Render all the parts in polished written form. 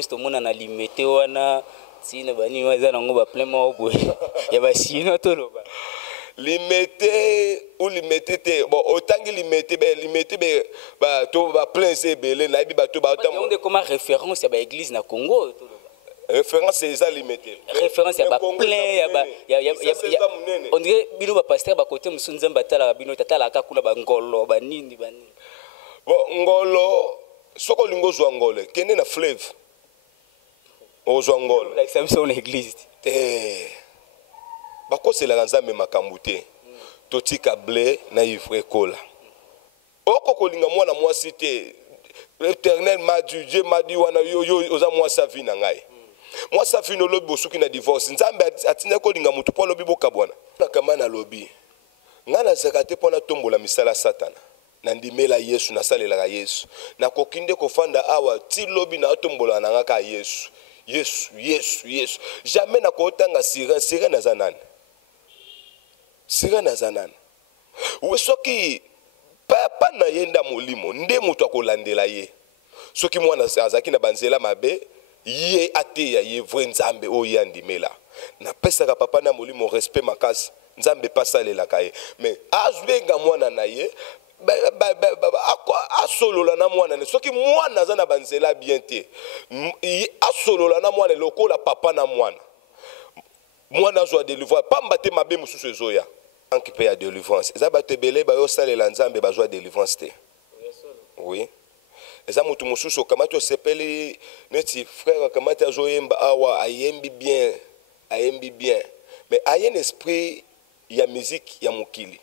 Tout le monde a limité wana si na bani waza nango ba plein mo boy ya ba sino to lo ba limité ou limité te bon autant que limité ba to ba plein c'est belé na bi ba to ba autant on est comme référence ya ba église na Congo to lo ba référence c'est ça limité référence ya ba plein ya on dirait bino ba pasteur ba côté musunza batala bino tatala ka kula ba ngolo ba nini bon ngolo soko lingo zwa ngolo kende na fleuve ozwangolo like ça sur l'église bakosela nzambe makambo te totika blé na ivre kola oko kolinga mwana mwasi te l'Éternel m'a dit Dieu m'a dit wana yo oza mwasi avi na ngai mwasi avi no lobi bosuki na divorce nzambe atina kolinga mutu po lobi bokabwana na kama na lobi ngana zakate pona tombola misala satana na ndimela Yesu na salela Yesu na kokinde kofanda awa ti lobi na tombola na ngaka Yesu Yesu. Jamais na kotanga sirène na zanane. Sirène na zanane. Ou soki papa na yenda molimo nde mutu akolandela ye. Soki mwana azaki na banzela mabe ye ateya ye vrai nzambe o yandimela. Na pesa ka papa na molimo respect makasi nzambe pasalela kaye. Mais azbenga mwana na ye asolola na mwana ne soki mwana aza na banzela bien te asolola na mwana lokola papa na mwana azwa délivrance pamba te mabe mosusu ezoya anki pe ya délivrance eza bato ebele bayosalela nzambe bazwa délivrance te oui eza motu mosusu okamati osepeli neti frère akamati azoyemba awa ayembi bien mais aye na esprit ya musique ya mokili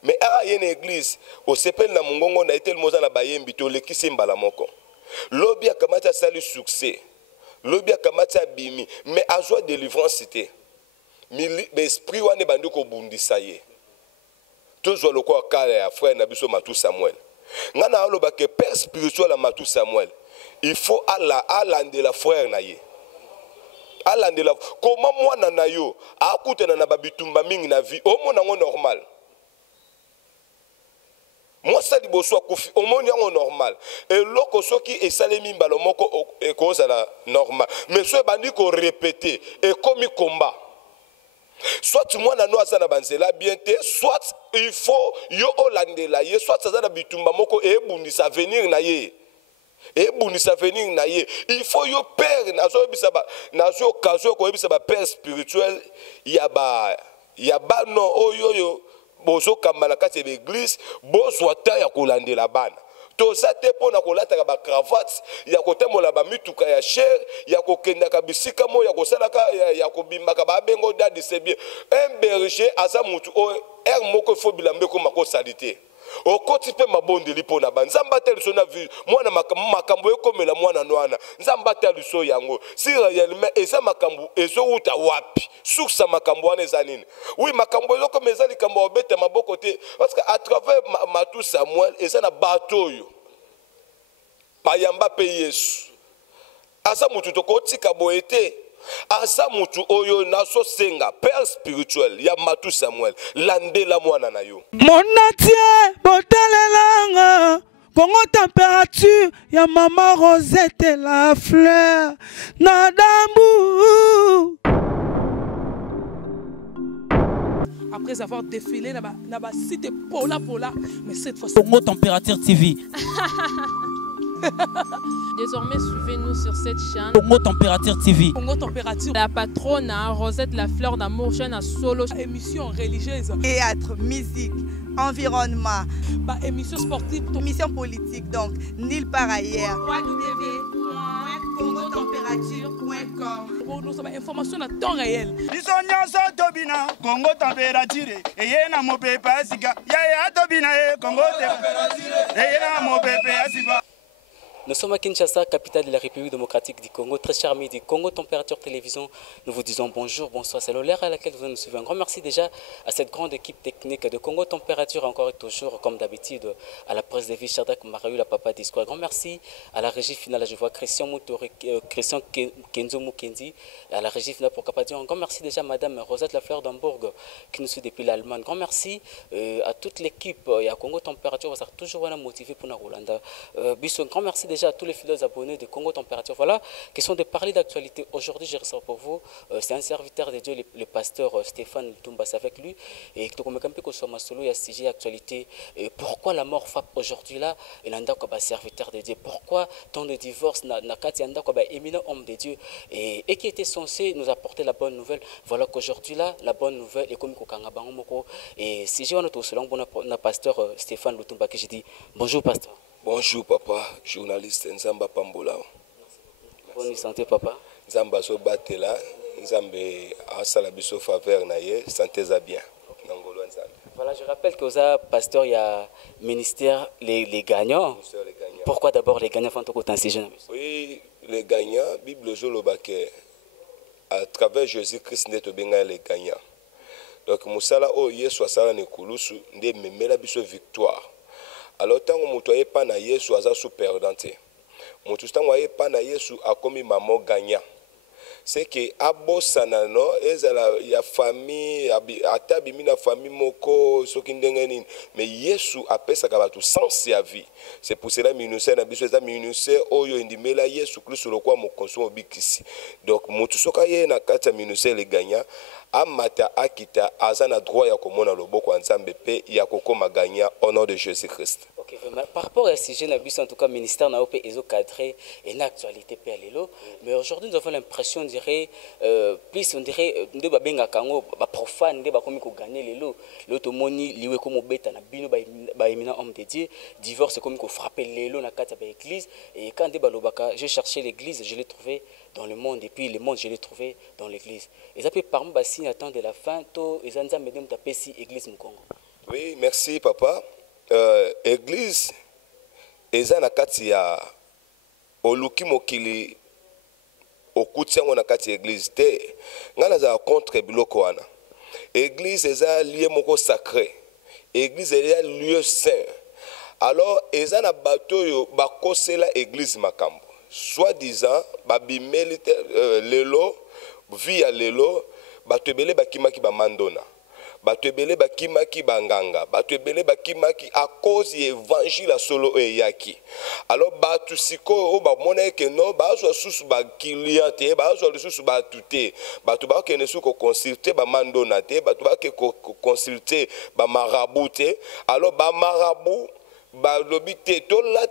mais a une église au sepel na mongongo na etel moza na bayembi to lekisi mbala moko lobi akamata sali succès lobi akamata bimi mais azwa délivrance te l'esprit wane bandi ko bundisa ye tozwa lokwa kala ya frère na biso Matou Samuel ngana aloba ke père spirituel à Matou Samuel il faut alandela frère na ye alandela comment mwana na yo akutana na babitumba mingi na vie omona ngo normal moi ça dit bosso kofi omoni yango normal et loko soki esalemi mbalo moko ekozala normal mais so bandi ko répéter et comme combat soit mwana no azana banzela bien te soit il faut yo olandela ye soit azana bitumba moko ebundisa venir na ye il faut yo père nazo bisa ba nazo occasion ko bisa ba père spirituel ya ba no oyo bozo kambala kati l'église bozwa ta ya kolandela bana toza te pona kolataka ba cravate ya kotembola ba mituka ya cher ya kokenda ka bisika mo ya kosalaka ya kobimbaka ba bengo dadi c'est bien un berger aza mutu o moko fo bilambe ko makosalite okoti pe mabondeli pona ba nzamba teliso na vie mwana makambo ekomela mwana nwana nzamba teliso yango si réellement eza makambo ezo uta wapi source makambo wana eza nini oui makambo eloko meza likambo obeta maboko te parce que à travers Matou Samuel eza na bato yo bayamba pe Yesu asa mutu tokotika boete asa mutu oyo naso senga père spirituel ya Matou Samuel landela mwana na yo monatie botalelanga Congo température ya maman Rosette la fleur Nadambu. Après avoir défilé na site Pola, mais cette fois Congo Température TV. Désormais, suivez-nous sur cette chaîne. Congo Température TV. Congo Température. La patronne Rosette la fleur d'amour, chaîne à solo. Émission religieuse. Théâtre, musique, environnement. Émission sportive. Émission politique, donc nulle part ailleurs. www.congotempérature.com. Pour nous avoir information à temps réel. Congo Température. Et na mo pepe asika. Ya tobina Congo Température. Et na mo pepe asika. Nous sommes à Kinshasa, capitale de la République démocratique du Congo. Très cher ami du Congo Température Télévision, nous vous disons bonjour, bonsoir. C'est l'heure à laquelle vous nous suivez. Un grand merci déjà à cette grande équipe technique de Congo Température, encore et toujours, comme d'habitude, à la presse de vie, Chardak Mariou, la papa d'Histoire. Grand merci à la régie finale, je vois Christian Kenzo Mukendi, à la régie finale pour Capadion. Un grand merci déjà à Madame Rosette Lafleur d'Hambourg, qui nous suit depuis l'Allemagne. Grand merci à toute l'équipe et à Congo Température, vous êtes toujours motivé pour la Rolanda. Un grand merci déjà déjà à tous les fidèles abonnés de Congo Température. Voilà, question de parler d'actualité. Aujourd'hui, je reçois pour vous, c'est un serviteur de Dieu, le pasteur Stéphane Lutumba, c'est avec lui. Et tu comprends un peu que soit ma solo, il y a sujet actualité. Et pourquoi la mort frappe aujourd'hui là? Et l'anda comme serviteur de Dieu. Pourquoi tant de divorce n'a qu'à anda comme éminent homme de Dieu et qui était censé nous apporter la bonne nouvelle. Voilà qu'aujourd'hui là, la bonne nouvelle est comme Kokanga Bangomoko. Et si j'ai un autre selon bon pasteur Stéphane Lutumba que j'ai dit bonjour pasteur. Bonjour papa, journaliste Nzamba Pambola. Bonne santé papa. Nzamba so batela, Nzambe asala biso faveur na ye, santé za bien. Nangolo Nzambe. Voilà, je rappelle que aux pasteur il y a ministère les gagnants. Pourquoi d'abord les gagnants font tout autant ces jeunes? Oui, les gagnants, Bible Jolobake, à travers Jésus-Christ, nous sommes les gagnants. Donc, Moussala, oh, Yesu, Asala, Nekulusu, nous sommes la victoire. Alors, tant que nous ne pas na Yesu, Asala, sous perdante. Nous ne pas na Yesu, a commis maman gagnant. C'est que abosana no ezala ya famille atabimi na famille moko soki ndenge nini mais Yesu apesa ka batu sens ya vie. C'est pour cela minuse na biso za minuse oyo indimela Yesu Kristo lokwa mokonso obikisi. Donc mutu soka ye na kati ya minuse le gagnant amata akita azana droit ya komona loboko ya Nzambe pe ya kokoma gagnant au nom de Jésus-Christ. Okay, par rapport à ce sujet, en tout cas, le ministère n'a pas cadré une actualité PLLO. Mais aujourd'hui, nous avons l'impression, on dirait, plus on dirait, de babenga kango, profane, de bakomi ko gagner les lots. L'automoni, liwe comme beta na bino ba éminent homme de Dieu, divorce comme ko frapper les lots na kata ba église. Et quand de balobaka, j'ai cherché l'église, je l'ai trouvé dans le monde, et puis le monde, je l'ai trouvé dans l'église. Et ça peut parmi ba signe attend de la fin, to ezanza medem tapesi église mu Congo. Oui, merci papa. Église eza na kati ya oluki mokili okuti yango na kati ya église te nga naza contre biloko wana. Église eza lieu moko sacré, église eza lieu saint. Alors eza na bato yo bakosela église makambo soi-disant babimeli lelo via lelo bato ebele bakimaki bamandona bato ebele bakimaki banganga bato ebele bakimaki à cause de l'évangile solo eyaki. Alors bato siko o bamona ke no bazwa susu ba client te bazwa susu ba tuté bato ba ke nesu ko consulter ba mandona te bato ba ke ko consulter ba marabout te. Alors ba marabout ba lobité to la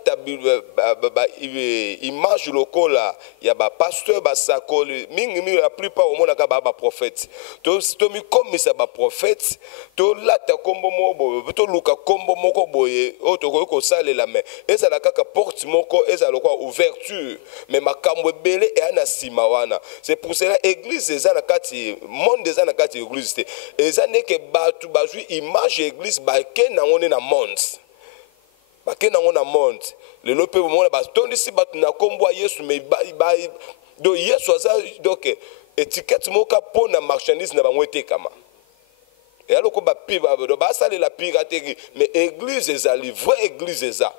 image lokola ya ba pasteur ba sakoli mingi la plupart au monde ka ba prophète to mi comme ça ba prophète to la ta kombo mo to luka kombo moko boye o to ko sale la main eza la kaka porte moko eza lokwa ouverture mais makambo belé et ana sima wana. C'est pour cela église eza na kati monde eza na kati église te eza ne ke ba tu ba ju image église ba ke na ngone na monde bakena ngona monde le lope mona ba tondisi batu na kombo Yesu mais ba do Yesu aza donc étiquette moka pona marchandise na bangwete kama et alors ko ba piba ba sale la piraterie mais église ezali vraie église eza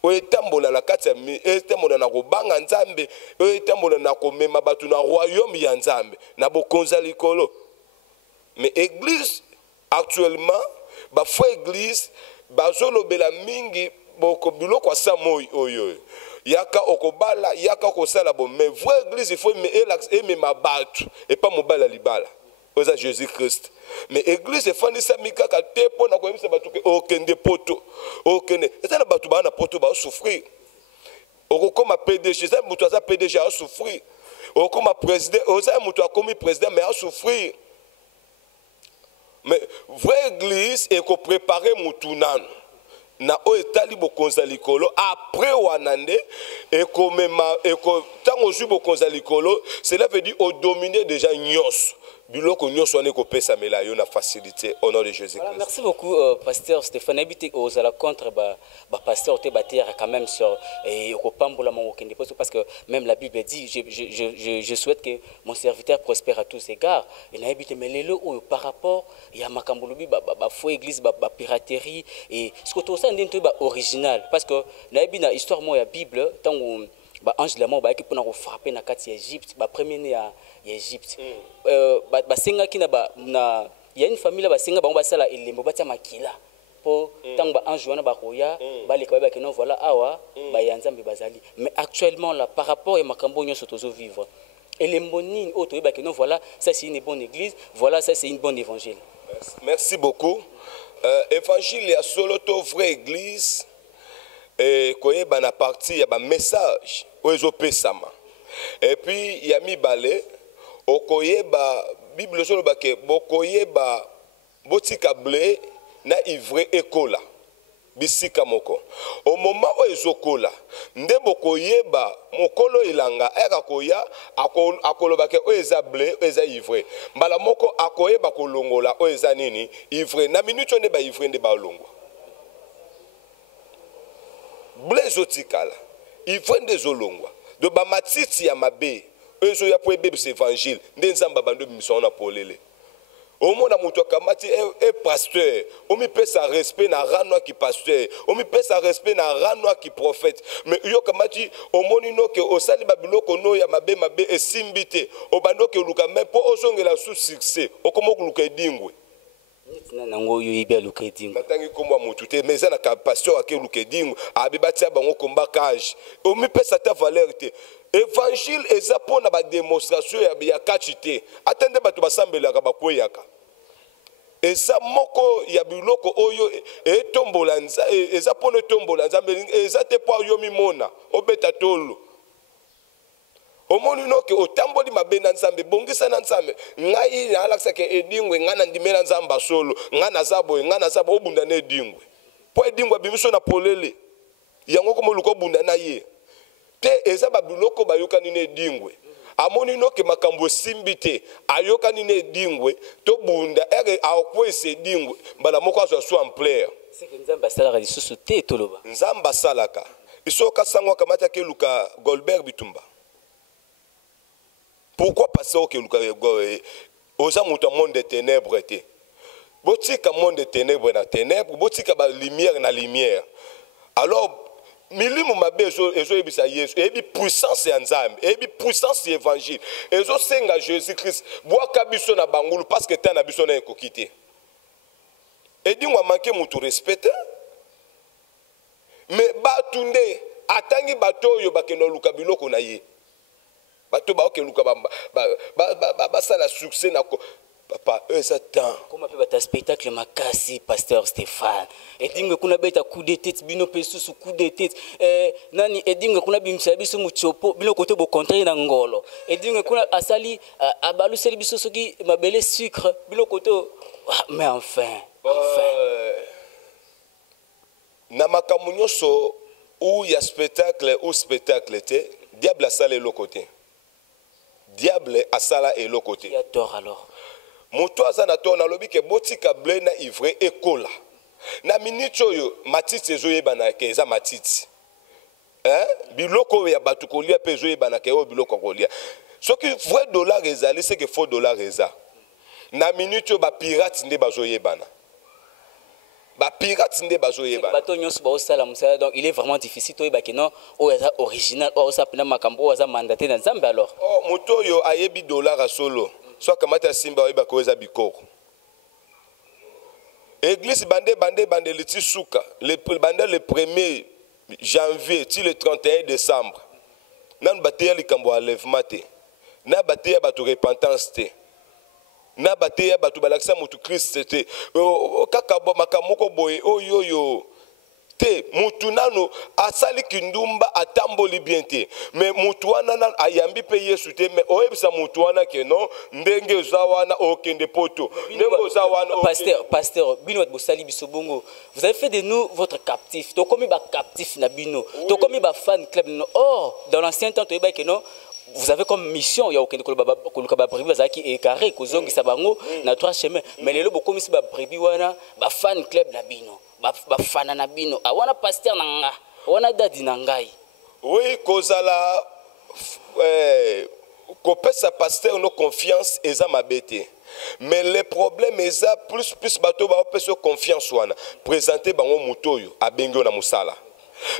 o etambola na kati ya etambola na kobanga Nzambe o etambola na komema batu na royaume ya Nzambe na bokonza likolo. Mais église actuellement ba foi église bazolo bela mingi boko biloko sa moi oyo yaka okobala yaka okosala bon mais vraie église il faut aimer ma batu et pas mobala libala oza Jésus Christ. Mais église efandisa mikaka te pona ko yemisa batu ke okende poto okende ezala batu bana poto ba souffrir okoma PDG ça mutu aza PDG a souffrir okoma président oza mutu akomi président mais a souffrir. Mais vraie église est ko préparer mutunano na o etali bokonza likolo après wanande et ko mema et ko tango ju bokonza likolo cela veut dire au dominer déjà nyos biloko nyos wane ko pesa mela yo na facilité au nom de Jésus-Christ. Voilà, merci beaucoup pasteur Stéphane habité aux ala contre ba pasteur te bâtir quand même sur et au pambola mon parce que même la Bible dit je souhaite que mon serviteur prospère à tous égards et na habité mais lelo par rapport il y a makambolobi ba faux église ba piraterie et ce que tout ça ndinto ba original parce que na habina histoire moi ya Bible tant ba ange la mort ba qui pour frapper na kati ya Égypte ba premier né ya Égypte ba senga ki na ba na il y a une famille là ba senga ba sala elembo ba tia makila pour tant ba ange wana ba koya ba le kababa que non voilà awa ba yanzambe bazali mais actuellement là par rapport à makambo nyonso tozo vivre et les monines auto ba que non voilà ça c'est une bonne église voilà ça c'est une bonne évangile. Merci beaucoup. Évangile ya solo to vraie église et koyeba na partie ya ba message ozo pesama et puis ya mibale okoyeba Bible solo ba ke bokoyeba botika blé na ivre ekola bisika moko au moment où ezokola nde bokoyeba mokolo ilanga eka koya akoloba ke o eza blé o eza ivre mbala moko akoyeba kolongola o eza nini ivre na minute nde ba ivre nde ba longwa blé zotikala ivre nde zolongwa de ba matiti ya mabe ezo ya po ebebisa évangile nde nzamba bando bimisona polele au monde muto kamati est pasteur on me paie sa respect na ranwa qui pasteur on me paie sa respect na ranwa qui prophète mais yo kamati au monde no ke osali babiloko no ya mabe esimbite obando ke luka même po ozongela sous succès okomo luka dingwe tina nango yo ibe luka dingwe matangi komwa mutu te mais na ka pasteur ake luka dingwe abibati bango komba cage on me paie sa ta valeur te évangile eza pona ba démonstration ya kachite atende batu basambelaka bakweyaka eza moko ya biloko oyo etombola nza eza pona etombola nzambe eza te po yo mimona obeta tolo omoni noke otamboli mabe na nzambe bongisa na nzambe ngai na alakisa ke edingwe ngana ndimela nzamba solo ngana zabo obunda na edingwe po edingwe bimiso na polele yango ko moluko bunda na ye te eza babiloko bayokani na edingwe amoni noke makambo simbite ayokani na edingwe to bunda ere akwese edingwe mbala moko azwa so ampleur c'est que nzamba salaka lisusu te toloba nzamba salaka isoka sangwa kamata ke luka Goldberg Bitumba pourquoi passer au que luka oza muto monde de ténèbres te botika monde de ténèbres na ténèbres botika ba lumière na lumière alors milimu mabe ezo ebisa Yesu ebi puissance ya nzambe ebi puissance ya évangile ezo senga Jésus Christ boaka biso na bangulu parce que tana biso na ekokite edi ngwa manke mutu respect mais batunde atangi bato yo bakeno luka biloko na ye bato ba okeluka ba sala succès na papa eza temps comment peut bata spectacle makasi pasteur Stéphane edinga kuna beta coup de tête bino pesusu coup de tête nani edinga kuna bimisa biso muchopo bino côté bo contraire na ngolo edinga kuna asali abalu seli biso soki mabele sucre bino côté mais enfin na makamunyoso ou ya spectacle ou spectacle te diable asala le côté diable asala et le côté il adore alors moto azana to na lobi ke botika blé na ivre ekola na minute oyo matiti ezoyebana ke eza matiti biloko ya batu kolia pe ezoyebana ke o biloko kolia soki vrai dollar ezali c'est que faux dollar eza na minute oyo ba pirate nde bazoyebana ba pirate nde bazoyebana bato nyonso ba osala musala donc il est vraiment difficile to yeba ke non o eza original o sa pena makambo o eza mandaté na Nzambe alors moto oyo ayebi dollar a solo soit kamata simba oyeba ko eza bikoko église bande liti suka le 1er janvier ti le 31 décembre nan bateya likambo enlèvement te na bateya bato repentance te na bateya bato balakisa mutu Christ te kaka makamoko boye oyoyo te mutu nano asali kindumba atamboli bien te mais mutu wana nan ayambi pe Yesu te mais oyebisa mutu wana ke non ndenge ozawana okende poto ndenge ozawana pasteur bino bosali biso bongo vous avez fait de nous votre captif to komi ba captif na bino to komi ba fan club no dans l'ancien temps to yeba ke non vous avez comme mission ya okende koluka ba bribi bazaki écaré kozongisa bango na trois chemins mais lelo bokomi si ba bribi wana ba fan club na bino bafana na bino awana pasteur na nga wana dadi na ngai oui kozala kopesa pasteur no confiance eza mabete mais le problème eza plus bato ba opesa confiance wana présenter bango mutoyo abengo na musala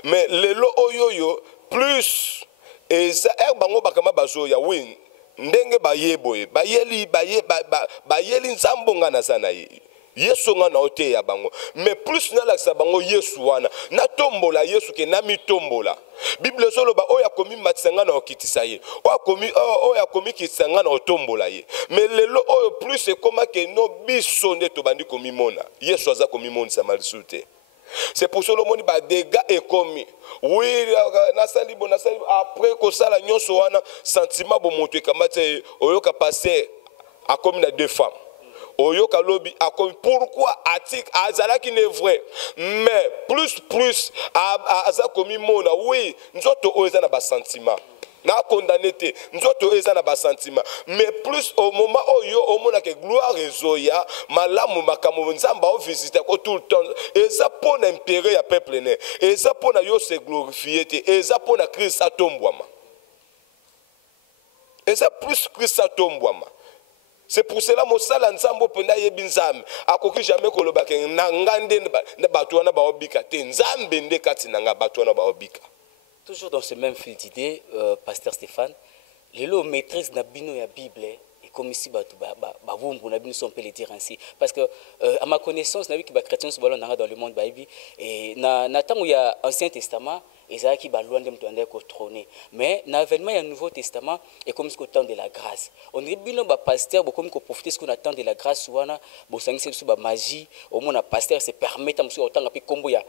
mais lelo oyoyo plus eza bango bakama bazoya oui ndenge bayeboye bayeli nzambonga na sana ye Yesu nga na ote ya bango. Mais plus na laksa bango Yesu wana. Na tombola Yesu ke na mi tombola. Bible soloba oya komi matsanga na okitisa ye. Oya komi kitanga na otombola ye. Mais lelo oyo plus c'est comme que no biso nde to bandi komi mona. Yesu aza komi mona sa malisute. C'est pour cela que les dégâts sont commis. Oui, après que ça, la sentiment de monter comme ça, passé à comme deux femmes. Oyoka lobby a comme pourquoi atik azala qui n'est vrai mais plus aza komi mona oui nzoto oza na ba sentiment na condamné te nzoto eza na ba sentiment mais plus au moment oyo omona que gloire ezoya malamu makambo nzamba o visiter ko tout le temps eza pona impérer ya peuple né eza pona yo se glorifier te eza pona Christ atombwama eza plus Christ atombwama. C'est pour cela que je nzambo penda yebinzam akoki jamais koloba ke nangande na bato na baobika te nzambe nde kati nanga bato na baobika. Toujours dans ce même fil d'idée, pasteur Stéphane, les lots maîtrise na bino ya Bible et comme ici bato ba vumbu na bino, si on peut le dire ainsi parce que à ma connaissance na vu que ba chrétiens se balon dans le monde baïbi et na tango ya Ancien Testament et qui va loin de trôner. Mais dans l'avènement, il y a un Nouveau Testament et comme ce qu'on attend de la grâce. On est bien dans pasteur, comme qu'on profite de ce qu'on attend de la grâce, ou on a la magie, au moins un pasteur se permet de faire autant comme il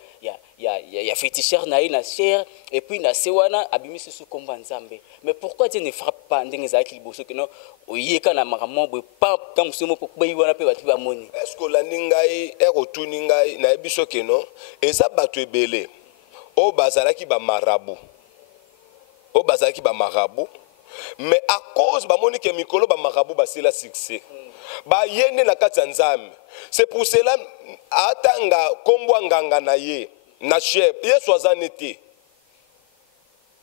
y a féticheur, il y a chair, et puis il y a sewana, abimi sous combat nzambe. Mais pourquoi Dieu ne frappe pas des gens qui bossent que non, au yéka na maramon, pas comme ce mot pour baïwana pe batu bamoni. Est-ce que la ningai, erotu ningai, na ebiso que non, et ça batu belé. Au bazalaki ba marabout. Au bazalaki ba marabout. Mais à cause ba moni ke mikolo ba marabout ba c'est la succès. Ba yene na kati nzambe. C'est pour cela atanga kombo nganga na ye na chef Yesu azanete.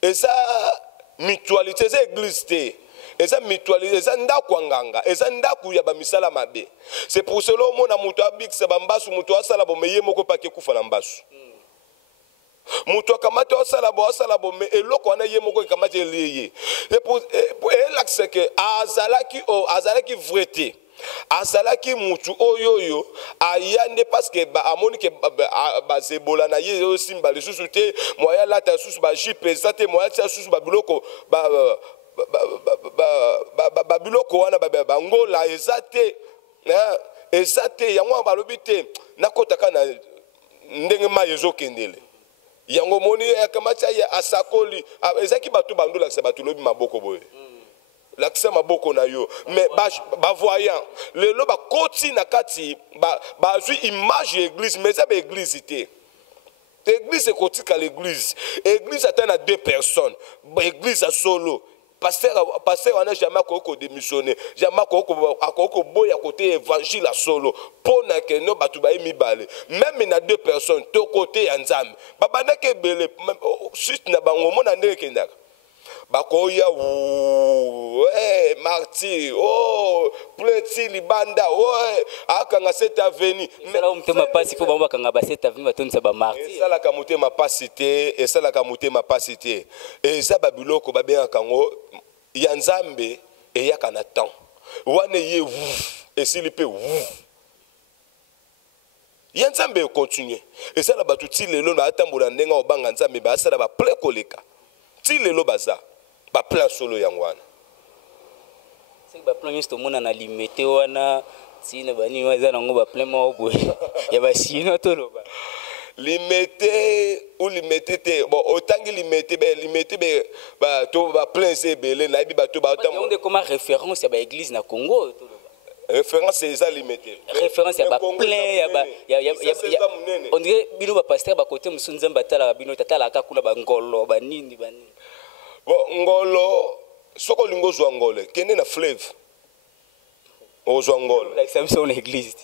Et ça mutualité c'est église té. Et ça mutualité ça ndako nganga. Et ça ndako ya ba misala mabe. C'est pour cela au mona mutu abik se bambasu mutu asala bo meye moko pa ke kufa na mbasu. Mutu akamate osala bo me eloko wana ye moko akamate liye et pour l'axe que azalaki vrete azalaki mutu oyoyo ayande parce que amoni que bazebola na ye osimba les sous te moya lata sous ba jipeza te moya tsa sous ba biloko ba biloko wana ba ngola ezate ezate yango balobi te nakotaka na ndenge ma ezokendele yango moni akamata ya asakoli ezaki batu bandu lakisa batu lobi maboko boye lakisa maboko na yo mais ba voyant lelo ba koti na kati ba zui image église mais ça ba église té église c'est kotika l'église église atteint à deux personnes église à solo pasteur on n'a jamais koko démissionner jamais koko boya côté évangile à solo pour na que no batu ba mibale même na deux personnes to côté ya nzambe babanda ke belé juste na bango mona ndeke kendaka bakoya martyr pleti libanda akanga cette avenue mais là on te m'a pas si faut ba kanga ba cette avenue batonisa ba martyr ça la kamuté ma pas cité et ça la kamuté ma pas cité et ça babiloko ba bien kango ya nzambe et ya kana temps wane ye et s'il peut ya nzambe continuer et ça la batuti lelo na atambola ndenga obanga nzambe ba ça la ba ple koleka ti lelo baza ba ple solo yangwana c'est ba plan juste mona na limité wana si na bani waza nango ba ple mo boy ya ba sino to loba limité ou limité te bon autant que limité ba to ba plein c'est belé na bi ba to ba on est comme référence ya ba église na Congo to loba référence c'est ça limité référence ya ba plein ya on dirait bino ba pasteur ba côté musunzamba tala bino tatala akakula ba ngolo ba nini bon ngolo soko lingo zwa ngole kende na fleuve ozwa ngolo like ça c'est l'église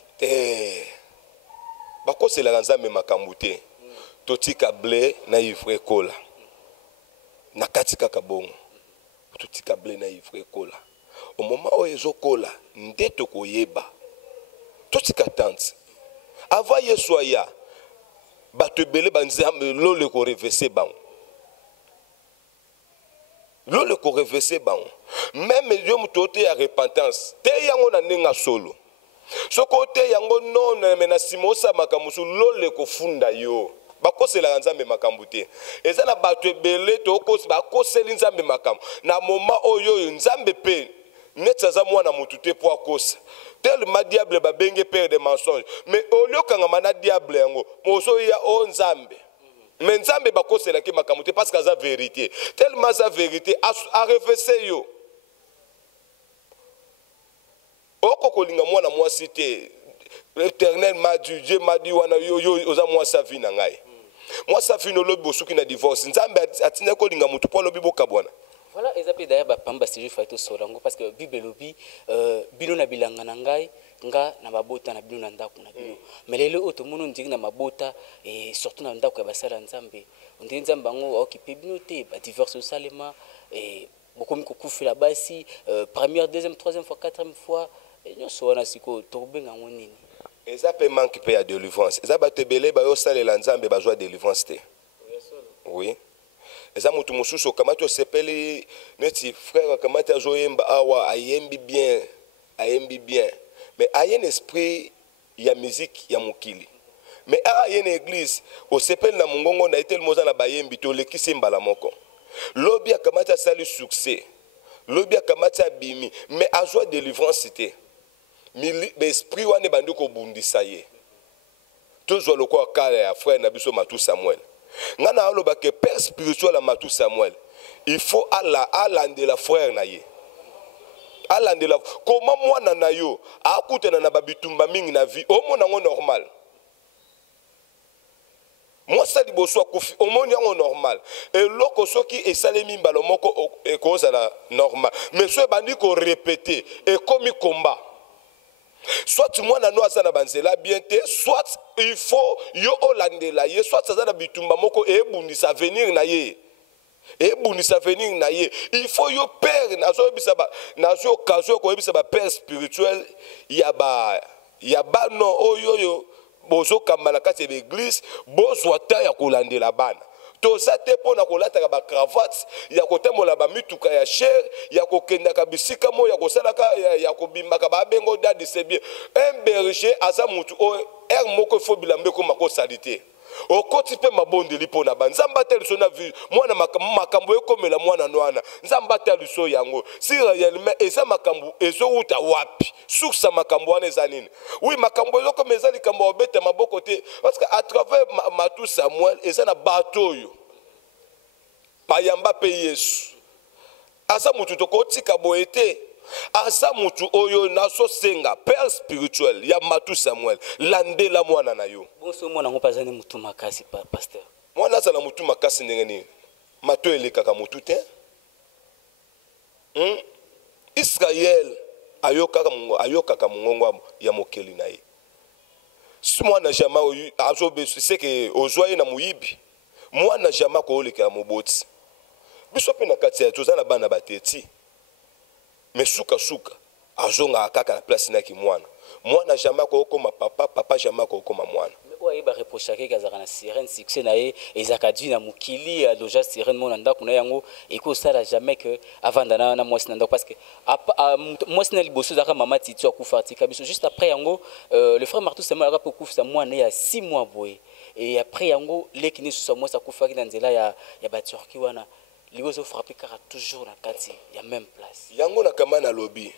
bakosela nzambe makambo te totika blé na ivre kola na kati kaka bongo totika blé na ivre kola au moment où ezokola nde tokoyeba totika tante avant yesu aya bato ebele banzambe lole ko reverser bango lole ko reverser bango même Dieu mutote ya repentance te yango na nenga solo sokote yango non mena simosa makamusu lole kofunda yo bakosela nzambe makambu te eza na bato ebele tokosi bakoseli nzambe makambu na moma oyo nzambe pe neti aza mwana mutu te po akosa tellement diable babenge père de mensonge mais oliokangama na diable yango mozoya o nzambe mais nzambe bakoselaki makambu te parce que aza vérité tellement aza vérité arefese yo okokolinga mwana mwasi te l'éternel m'a dit Dieu m'a dit wana yo oza mwasi avi na ngai mwasi avi no lobi bosuki na divorce nzambe atina kolinga mutu po lobi bokabwana. Voilà, et puis d'ailleurs, Pamba c'est juste fait solango parce que Bible lobi, bino na bilanga na ngai, nga na mabota na bino na ndako na bino. Mais les autres mono ndingi na mabota et surtout na ndako ya basala nzambe. Ndingi nzamba ngo occupé bino te, ba divorce salema et beaucoup miko kufila basi, première, deuxième, troisième fois, quatrième fois, et nous sommes siko torbenga ngonini. Et ça peut manquer pe ya délivrance. Ça ba tebele ba yo salela nzambe ba joie délivrance te. Oui. Eza mutu mususu kamati osepeli neti frère kamati azoyemba awa ayembi bien mais ayen esprit ya musique ya mokili mais ayen église osepeli na mongongo na etel moza na bayembi to lekisi mbala moko lobi akamati asali succès lobi akamati abimi mais azwa délivrance te esprit wane bandi ko bundisa ye tozwa lokwa kala ya frère na biso Matou Samuel. Ngana aloba que père spirituel à Matou Samuel, il faut alande la frère na ye. Alande la comment moi na yo akuta na babitumba mingi na vie au mon ngo normal. Moi ça liboso akufi au mon ngo normal. Et loko soki esalemi mbalo moko e ko za normal. Mais so bandi ko répéter et comme combat. Soit moi na noa sana banzela bien te, soit il faut yo olande la ye, soit ça na bitumba moko e bundisa venir na ye. E bundisa venir na ye. Il faut yo père nazo bisaba nazo occasion ko bisaba père spirituel ya ba no oyo bozo kamala kati l'église, bozo ta ya kolande la bana. Toza te pona kolata ba cravate ya kotemola ba mituka ya cher ya kokenda ka bisika mo ya kosalaka ya kobimba ka ba bengo dadi c'est bien un berger aza mutu o moko fo bilambe ko makosalité o koti pe mabondeli pona ba nzamba tel na vie mwana makambo ekomela mwana nwana nzamba tel so yango si réellement eza makambo ezo uta wapi source makambo wana eza nini oui makambo ezo komeza likambo obeta maboko te parce que à travers Matou Samuel eza na bato yo payamba pe Yesu asa mutu tokotika boete asa mutu oyo naso senga père spirituel ya Matou Samuel landela mwana na yo bonso mwana ngo pazani mutu makasi pasteur mwana za na mutu makasi ndenge nini mato elekaka mutu te Israël ayokaka mongongo ya mokeli na ye si mwana jama oyo azobe c'est que ozwaye na muyibi mwana jama ko oleka moboti biso pe na kati ya tozana bana bateti mais suka azonga kaka na place na ki mwana jama ko koma papa jama ko koma mwana ouais ba reprocher que kazaka na sirène succès na ye ezakadi na mukili ya loja sirène mona ndako na yango eko sala jamais que avant na mwasi na ndako parce que mwasi na liboso zaka mama titi akufa tika biso juste après yango le frère Matou Samuel a kufa mwana ya 6 mois boye et après yango lekini so mwasi akufa na nzela ya ba Turquie wana liboso frapper car toujours na kati ya même place yango na kama na lobby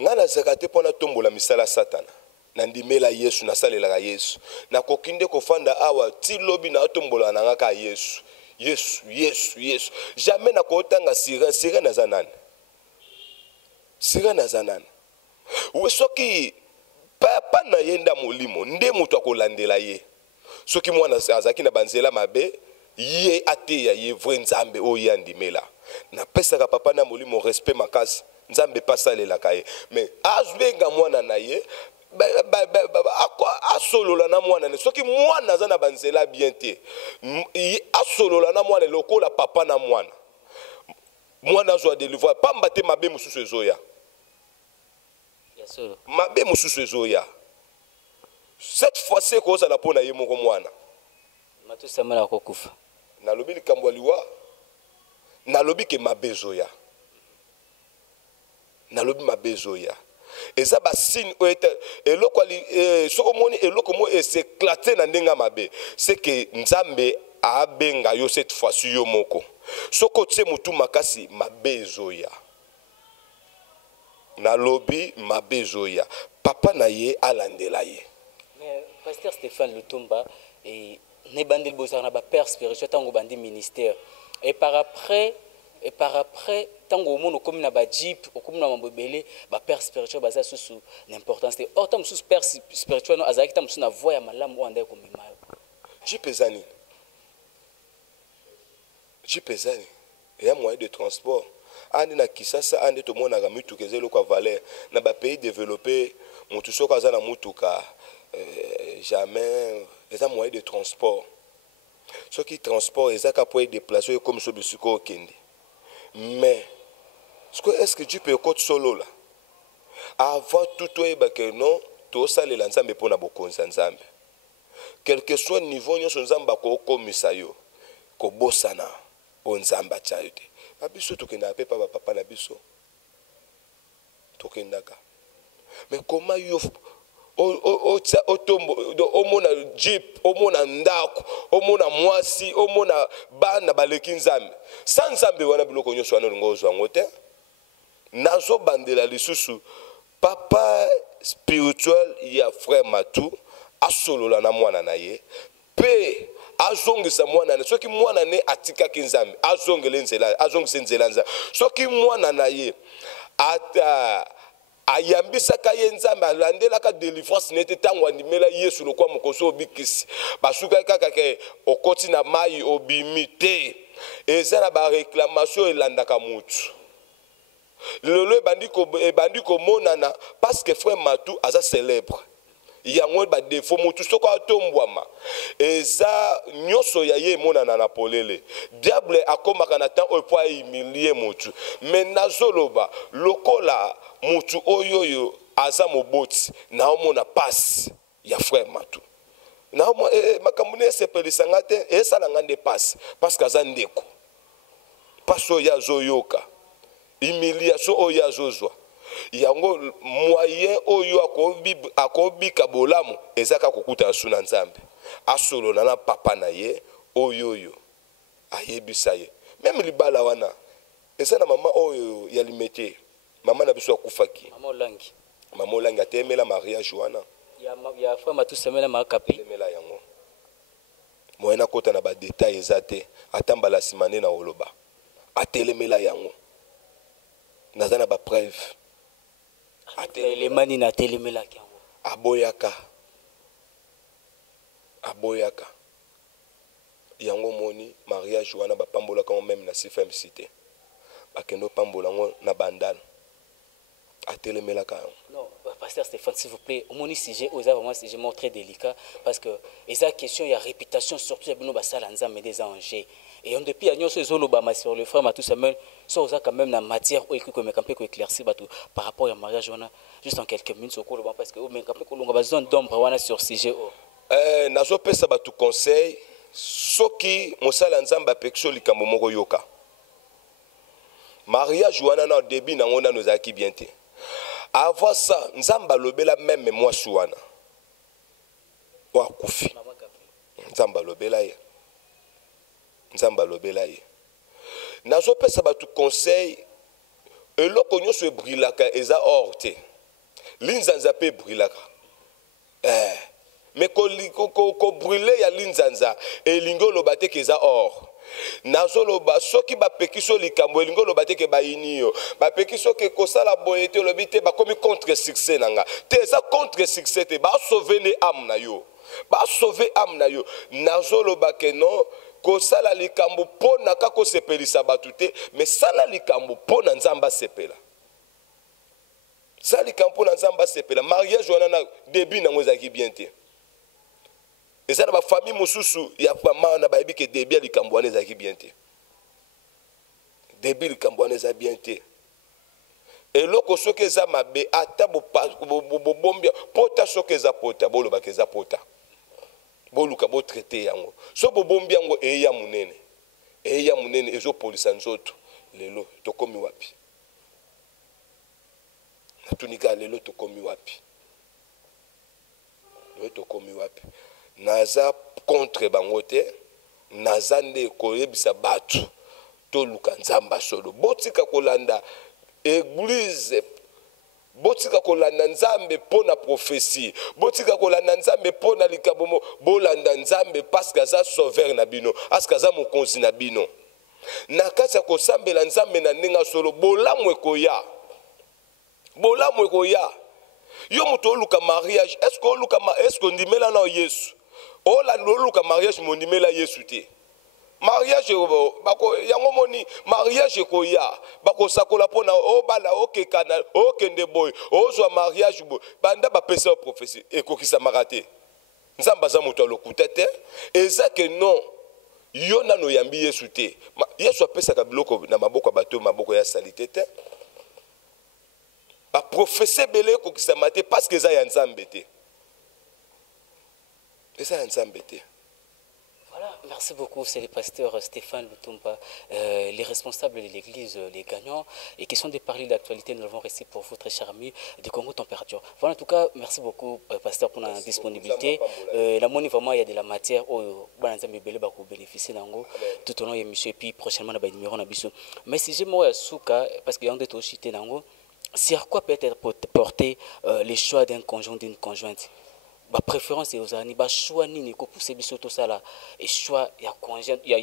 ngana zakate pona tombola misala satana na ndimela Yesu na salela Yesu na kokinde kofanda awa ti lobi na tombola na ngaka Yesu jamais na kotanga sirène na zanane we soki papa na yenda molimo nde mutu akolandela ye soki mwana azaki na banzela mabe ye ateya ye vrai nzambe oyo andimela na pesaka papa na molimo respect makasi nzambe pasalela kaye mais azbenga mwana na ye asolola na mwana ne soki mwana aza na banzela bien te asolola na mwana lokola papa na mwana azwa délivrer pamba te mabe mususu ezoya mabe mususu ezoya cette fois-ci kozala pona ye moko mwana Matou Samuel akokufa nalobi likambo liwa nalobi ke mabe ezoya nalobi mabe ezoya Et ça, signe, s'éclater dans le mabe, c'est que Nzambe a benga yo cette fois-ci yo moko. Soko tse mutu makasi mabe zoya. Na lobby mabe zoya. Papa na ye alandela ye. Mais pasteur Stéphane Lutumba et ne bandi le bozar na ba père spirituel tango bandi ministère. Et par après tango mono comme na ba jeep comme na mambobele ba père spirituel baza sous l'importance. Or tam sous père spirituel no azaki tam sous na voya malamu ande ko mema. Jeep ezani. Jeep ezani. Il y a moyen de transport. Andi na Kisasa andi to mona ga mutuka ezelo kwa valeur na ba pays développé mutu soka za na mutuka jamais les moyens de transport. Ce qui transport les a pour déplacer comme ce biscuit kende. Mais est-ce que tu peux côté solo là avant tout toi que non tout ça les nzambe pour na bokonza nzambe. Quel que soit niveau nyo nzamba ko komisa yo ko bosana on nzamba chaite. Abiso to kenda pe papa na biso. To kendaka. Mais comment yo omona jeep omona ndako omona mwasi omona bana baleki nzambe sans nzambe wana biloko nyonso wana olingo ozwa yango te nazobandela lisusu papa spirituel ya frère Matu asolola na mwana na ye pe azongisa mwana na soki mwana ne atikaki nzambe azongisa nzela nzambe soki mwana na ye ata ayambisaka ye nzambe alandelaka délivrance nete tango andimela yesu lokwa mokoso obikisi basuka kaka ke okoti na mai obimi te eza na baréclamation elandaka mutu lelo ebandi komonana parce que frère Matu aza célèbre yango ba défaut mutu soko atombwama eza nyoso ya ye emonana na polele diable akomaka na temps oyo po ahumilie mutu mais nazoloba lokola mutu oyoyo aza moboti na omona passe ya frère Matu na omo makambo ne sepelisanga te esala ngande passe parce que aza ndeko passe oyo azoyoka humiliation oyo azozwa yango moyen oyo akobika bolamu ezaka kokuta suna nzambe asolola na papa na ye oyo ayebisa ye même libala wana eza na mama oyo ya limete mama na biso akufaki mama olangi atemela mariage wana ya frère Matu semela makapi temela yango moyen akota na ba détail ezate atambala simane na oloba atelemela yango nazana ba preuve atelemani na telemela yango aboyaka yango moni mariage wana bapambola quand même na CFM cité bakendo pambola ngo na bandana atelemela yango. Non, pasteur Stéphane, s'il vous plaît, au moni sujet aux vraiment un sujet très délicat parce que esa question il y a réputation surtout ya bino basala nzambe des anges. Et on depuis agnon ce zolo ba sur le frère Matu Samuel so ça quand même na matière ou écrit comme campé ko éclaircir bato par rapport au mariage on a juste en quelques minutes au cours parce que o mais campé ko longa ba zone d'ombre wana sur sujet nazo pesa bato conseil soki mosala nzamba pekso likambo moko yoka mariage wana na début na ngona nous aki bien té avant ça nzamba lobela même moi wana wa kufi nzamba lobela ye nzamba lobela ye nazo pesa bato conseil eloko nyonso ebrilaka eza or te linzanza pe ebrilaka mais ko brûler ya linzanza elingo loba te ke eza or nazo loba soki bapekiso likambo elingo loba te ke bayini yo bapekiso ke kosala boye te lobi te bakomi contre succès nanga te eza contre succès te ba sauver les âmes na yo nazo loba ke non kosala likambo pona kako sepelisa batu te mais sala likambo pona nzamba sepela sala likambo pona nzamba sepela mariage wana na début nango ezaki bien te eza na ba famille mosusu ya mama na bayebi ke début likambo wana ezaki bien te début likambo wana eza bien te eloko soki eza mabe ata bobombia pota soki eza pota bolobaka eza pota boluka bo traité yango so bobombi yango eya munene ezopolisa nzoto lelo tokomi wapi tunika lelo tokomi wapi. Lelo tokomi wapi. Naza contre bango te, naza nde koyebisa batu toluka nzamba solo. Botika kolanda église, botika kolanda nzambe pona prophétie, botika kolanda nzambe pona likabomo, bolanda nzambe parce que aza sauveur na bino, parce que aza mokonzi na bino. Na kati ya kosambela nzambe na ndenge solo, bolamu ekoya. Bolamu ekoya. Yo moto oluka mariage, est-ce que ndimela na Yesu? Ola oluka mariage mondimela Yesu te. Mariage bako yango moni mariage ekoya bako sakola pona obala okekana okende boy ozwa mariage bo banda ba pesa prophétie ekokisa marate nzamba za moto lokuta te eza que non yo nano yambi Yesu te Yesu apesa ka biloko na maboko bato maboko ya salite te ba prophétie belé kokisa mate parce que za ya nzambe te eza ya nzambe te. Voilà, merci beaucoup. C'est le pasteur Stéphane Lutumba, les responsables de l'église, les gagnants, et qui sont des parlis d'actualité. Nous l'avons resté pour vous, très cher ami, du Congo Température. Voilà, en tout cas, merci beaucoup, pasteur, pour la disponibilité. La monnaie, vraiment, il y a de la matière où vous bénéficier tout au long de l'émission, et puis prochainement, il y a des numéros. Mais si j'ai moi, parce qu'il y a des choses qui c'est à quoi peut être porté les choix d'un conjoint, d'une conjointe? Ba préférence et aux années ba choix ni ko pousser biso to ça là et choix ya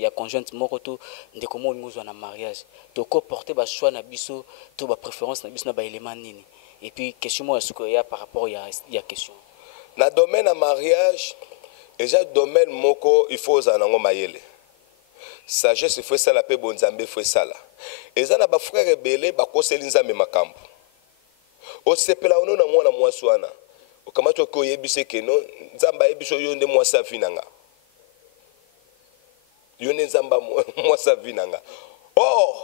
conjointe moko to ndeko mo ngozwa na mariage to ko porter ba choix na biso to ba préférence na biso na ba élément nini et puis question moi ce que y a par rapport y a question na domaine à mariage déjà domaine moko il faut zanango mayele sagesse il faut ça la pe bonzambe faut ça là et ça na ba frère belé ba koseli nzambe makambo o sepela ono na mwana mwaswana okamato ko yebise keno nzamba yebiso yonde mwasa vinanga yonde nzamba mwasa vinanga oh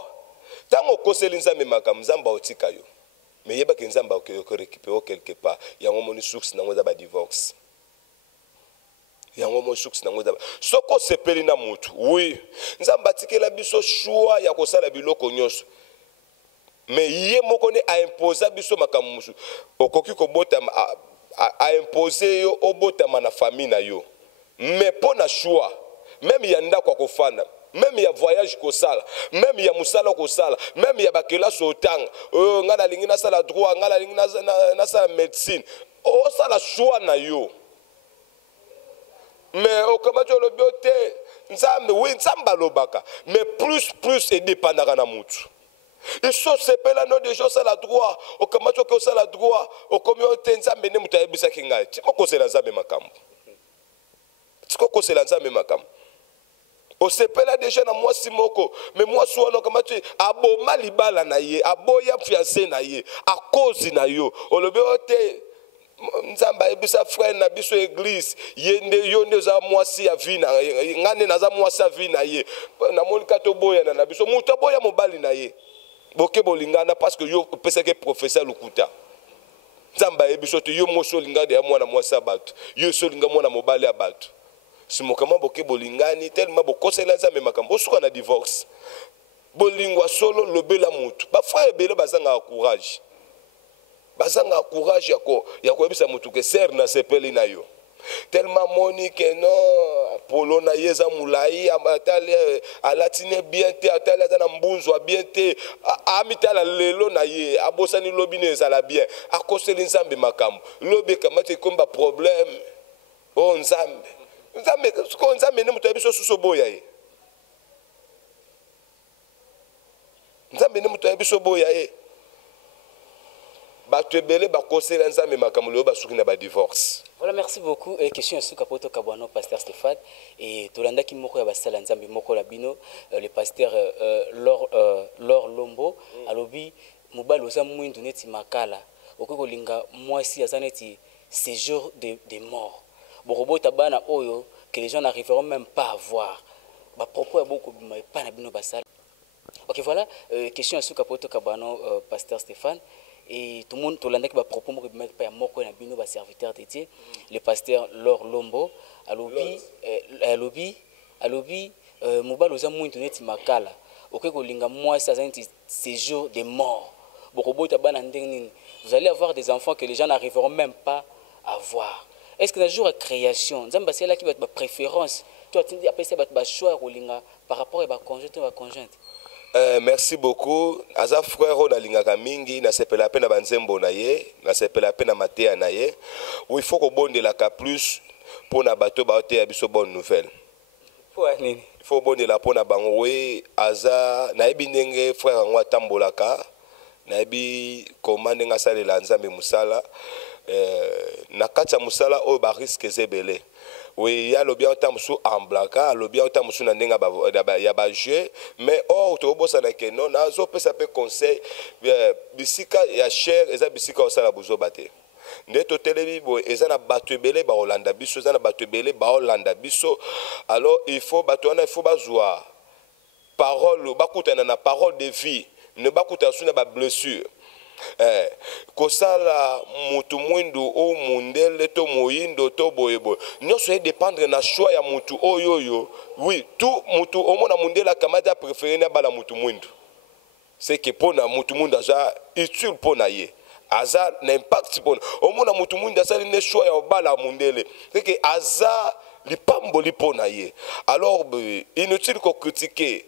tango koseli nzambe makambo nzamba otika yo mais yeba ke nzamba ko récupérer quelque part yango moni source nango za ba divorce yango mo source nango za soko sepeli na mutu oui nzamba tikela biso choix ya kosala biloko nyoso mais yé moko ne a imposer biso makambo musu okoki ko bota a imposer yo obotama na famille na yo mais pour na choix même ya ndako kofana même ya voyage ko sala même ya musala ko sala même ya bakela sotanga ngana lingi na sala droit ngana lingi na sala médecine o sala choix na yo mais okamato lo biote nzambe oui nzamba lobaka mais plus et dépendaka na mutu. Il faut se payer non de gens à la droit, au kamacho que ça la droit, au communauté nzambe ne mutaye bisa kinga. Tiko ko se la nzambe makambo. Tiko ko se la nzambe makambo. Au se payer déjà na moi simoko, mais moi soit no kamacho aboma libala na ye, aboya fiancé na ye, à cause na yo. O le beote nzamba ebisa frère na biso église yende yonde za mwasi ya vina ngane na za mwasi ya vina ye na molika to boya na biso muto boya mobali na ye. Boke bolingana parce que yo pesa ke professeur lukuta nzamba yebiso te yo moso linga de mwana mwasa batu yo so linga mwana mobali ya batu simokama boke bolingani tellement bokosela nzambe makambo suka na divorce bolingwa solo lobela mutu ba frère bele bazanga courage ya ko yebisa mutu ke ser na sepeli na yo tellement monique non polo na yeza mulai amatale alatine bien te atale na mbunzwa bien te amitala lelo na ye abosani lobi neza la bien akoseli nzambe makambo lobi kamate komba problème o nzambe ko nzambe ne mutu abiso suso boya ye nzambe ne mutu abiso boya ye batebele bakosela nzambe makambo lo basuki na ba divorce. Voilà, merci beaucoup. Et question sur Kapoto Kabouano, pasteur Stéphane. Et Tolanda qui moko ya basala nzambe moko la bino, le pasteur Laure Lombo, alobi mobile oza mwindu neti makala. Okoko linga mwasi azaneti séjour de mort. Borobo tabana oyo que les gens n'arriveront même pas à voir. Ba propos ya beaucoup pas na bino basala. OK, voilà, question sur Kapoto Kabouano, pasteur Stéphane. Et tout le monde tout l'année qui va proposer que mettre pas moko na bino ba serviteur dédié le pasteur Laure Lombo alobi mobile oza mwindu neti makala oke ko linga moi ça c'est séjour de mort vous allez avoir des enfants que les gens n'arriveront même pas à voir. Est-ce que dans le jour de création, c'est là qui va être ma préférence, tu as appelé ça choix par rapport à ma conjointe ou ma conjointe? Merci beaucoup. Aza frère on alingaka mingi na sepela pe na banzembo na ye, na sepela pe na matea na ye. Il faut ko bondela ka plus pour na bato ba te biso bonne nouvelle. Il faut bondela pour na bango we aza na yebi ndenge frère ngwa tambolaka, na yebi komande nga salela nzambe musala na katsa musala o ba risque zebele. Oui, il y a le bien temps sous en blaka, le bien temps sous n'endenga ya ba jeu, mais or to bossa na ke non na zo pe ça peut conseil bisika ya cher eza bisika osala buzo bate. Nde to telebi bo eza na bato belé ba Hollanda biso eza na bato belé ba Hollanda biso. Alors il faut bato na il faut bazwa parole bakutana na parole de vie, ne bakuta suna ba blessure. Kosala mutu mwindu o mundele to moyindo to boyebo nyonso e dépendre na choix ya mutu oyoyo. Oui, tout mutu omona mundela kamada préféré na bala mutu mwindu, c'est que pona mutu mwindu aza utile pona ye, aza n'impact pona omona mutu mwindu aza ne choix ya bala mundele, c'est que aza lipamboli pona ye. Alors inutile ko critiquer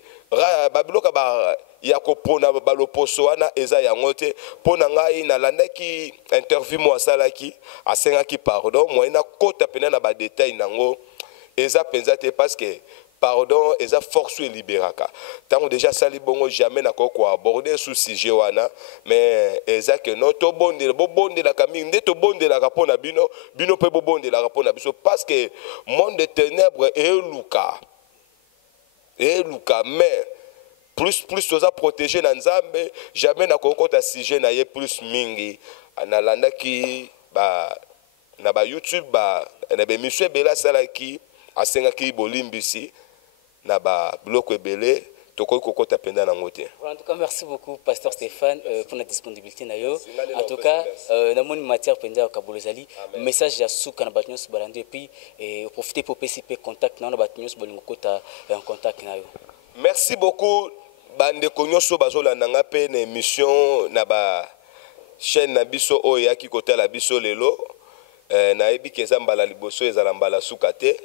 babiloka ba ya kopona baloposo wana eza yango te. Pona ngai nalandaki interview mo asalaki asengaki pardon moi na kota pena na ba détail nango eza penza te parce que pardon eza force libéraka tango déjà sali bongo jamais na ko aborder sous sujet wana, mais eza que non to bonde la kami nde to bonde la rapona bino pe bonde la rapona biso parce que monde de ténèbres et luka mais plus toza protéger na nzambe jamais na kokota sujet na ye plus mingi analandaki na ba YouTube na be monsieur bela salaki asengaki bolimbisi na ba bloc ebele tokoki kokota penda na ngote. En tout cas, merci beaucoup Pasteur Stéphane pour la disponibilité na yo. En tout cas, na moni matière penda kabolozali message ya suka na batnyos balande et puis profiter pour PCP contact na batnyos bolingo kota en contact na yo. Merci beaucoup. Bande konyoso bazolanda nga pe na émission na ba chaîne na biso oyo yaki kota la biso lelo na yebi ke zambala liboso ezala mbala suka te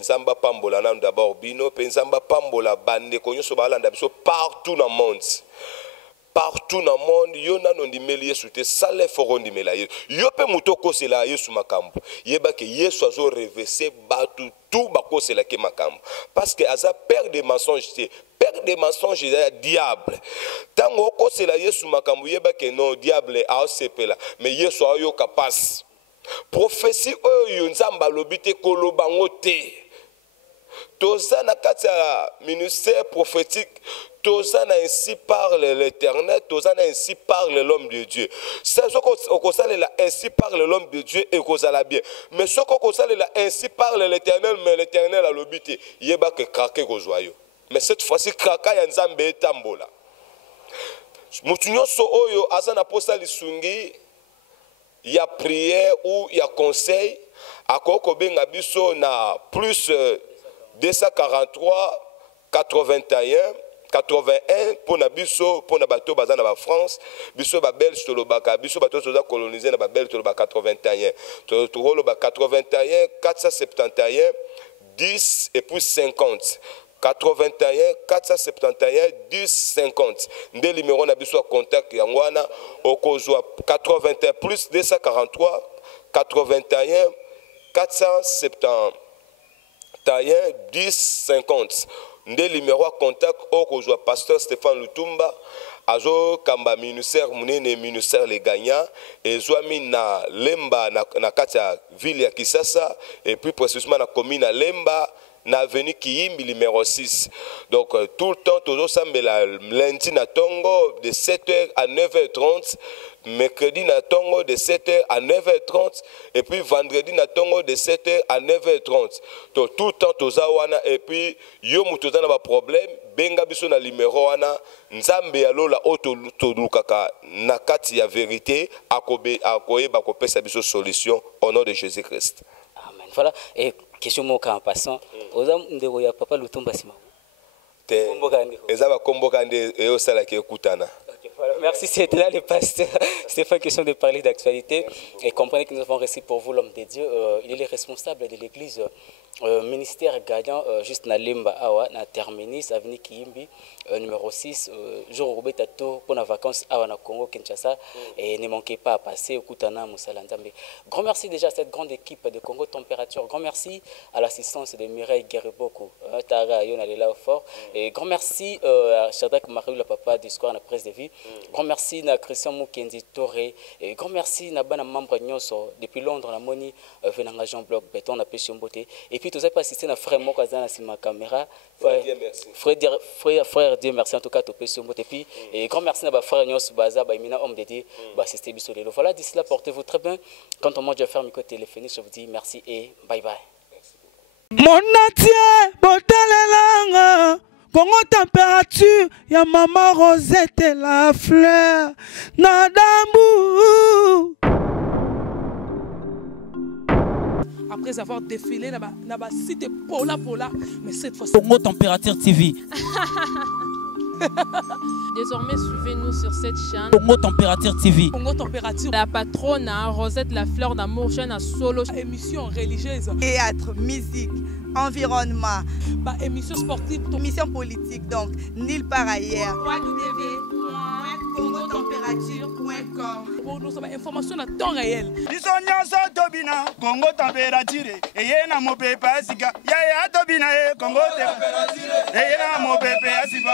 nzamba pambola na d'abord bino pe nzamba pambola bande konyoso balanda biso partout dans le monde. Partout dans le monde, yo nano ndimeli Yesu te sale foro ndimela Yesu. Yo pe mutoko sela Yesu makambo. Yeba ke Yesu azo reverser batu tout bako sela ke makambo. Parce que aza père des mensonges te. Père des mensonges est diable. Tango oko sela Yesu makambo yeba ke non diable a osepela. Mais Yesu ayo kapasi. Prophétie oyo nzamba lobite kolobango te. Toza na kati ya ministère prophétique, toza na ainsi parle l'Éternel, toza na ainsi parle l'homme de Dieu. C'est ce qu'on la ainsi parle l'homme de Dieu et qu'on la bien. Mais ce qu'on la ainsi parle l'Éternel, mais l'Éternel a l'obité. Yeba que krake ko joyeux. Mais cette fois-ci kraka ya nzambe etambola. Mutunyo so oyo azana posa lisungi ya prière ou ya conseil akoko benga biso na plus 243 81 pour na biso pour na bato bazana ba France biso ba Belge tolobaka biso bato toza coloniser na ba Belge tolobaka 81 toloba 81 471 10 et puis 50 81 471 10 50 nde numéro na biso contact yangwana okozwa 81 plus 243 81 471 10 50 nde numéro à contact okozwa pasteur Stéphane Lutumba azo kamba ministère munene ministère les gagnants ezwami na Lemba na kati ya ville ya Kisasa et puis précisément na commune na Lemba na avenue Kiyimbi numéro 6. Donc tout le temps toujours sambela lundi na tongo de 7h à 9h30, mercredi na tongo de 7h à 9h30 et puis vendredi na tongo de 7h à 9h30. Donc tout le temps toza wana et puis yo mutoza na ba problème benga biso na numéro wana nzambe ya lola oto lukaka na kati ya vérité akoyeba kopesa biso solution au nom de Jésus-Christ. Amen. Voilà, et question moka en passant, oza ndeko ya papa Lutumba sima. Te ezaba komboka nde eyo sala ke kutana. Merci, c'était là le pasteur. C'était pas question de parler d'actualité. Et comprenez que nous avons reçu pour vous l'homme de Dieu. Il est le responsable de l'église ministère gagnant juste na Lemba Awa, na Terminus, avenue Kiimbi, numéro 6, jour où Betato pour la vacances Awa na Congo, Kinshasa. Et ne manquez pas à passer au Koutana, Moussala Nzambe. Grand merci déjà à cette grande équipe de Congo Température. Grand merci à l'assistance de Mireille Gueriboko, Tara Yonalela Fort. Et grand merci à Shadrach Marie, le papa du square, la presse de vie. Grand merci à Christian Moukendi Toré. Et grand merci à Bana membre Nyoso depuis Londres, la Moni, Venanga Jean Bloc, Béton, la Pêche Mboté. Et puis, vous avez pas assisté à frère Mokazana sur ma caméra. Frère Dieu, merci en tout cas, Topé sur Mboté. Et puis, grand merci à frère Nyos Baza, Baimina, homme dédié, assisté Bissolelo. Voilà, d'ici là, portez-vous très bien. Quand on mange, je vais faire micro téléphonique, je vous dis merci et bye bye. Mon atier, botalelanga, Congo température, ya maman Rosette et la fleur, Nadambu. Après avoir défilé dans la cité Pola, mais cette fois-ci. Congo Température TV. Désormais, suivez-nous sur cette chaîne. Congo Température TV. Congo Température. La patronne Rosette la fleur d'amour, chaîne à solo. Émission religieuse. Théâtre, musique, environnement. Émission sportive. Émission politique, donc nulle part ailleurs. www.congotempérature.com. Pour nous avoir information à temps réel. biso nyonso tobina Congo température eye na mopepe asika yaya tobina Congo température eye na mopepe asika